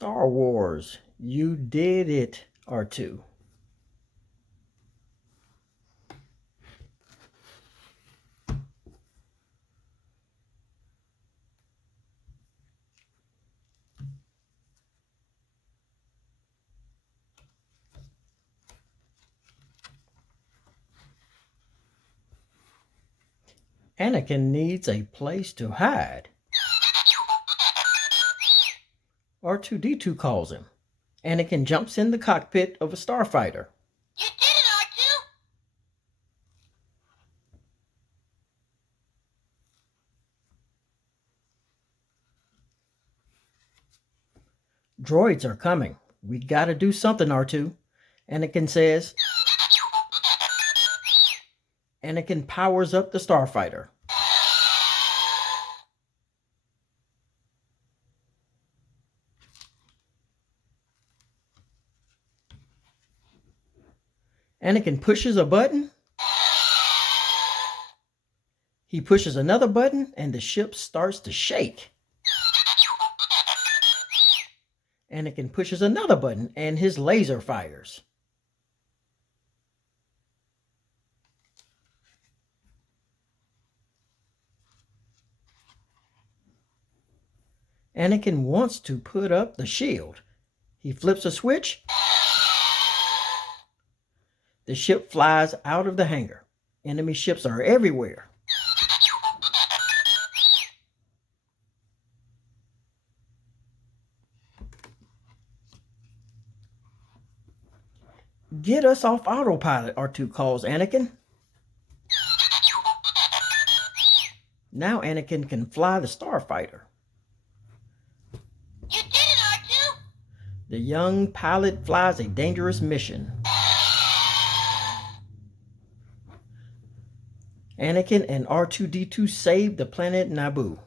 Star Wars, you did it, Artoo. Anakin needs a place to hide. R2-D2 calls him. Anakin jumps in the cockpit of a starfighter. You did it, Artoo. Droids are coming. We gotta do something, R2. Anakin says. Anakin powers up the starfighter. Anakin pushes a button. He pushes another button and the ship starts to shake. Anakin pushes another button and his laser fires. Anakin wants to put up the shield. He flips a switch. The ship flies out of the hangar. Enemy ships are everywhere. Get us off autopilot, R2 calls Anakin. Now Anakin can fly the starfighter. You did it, Artoo. The young pilot flies a dangerous mission. Anakin and R2-D2 save the planet Naboo.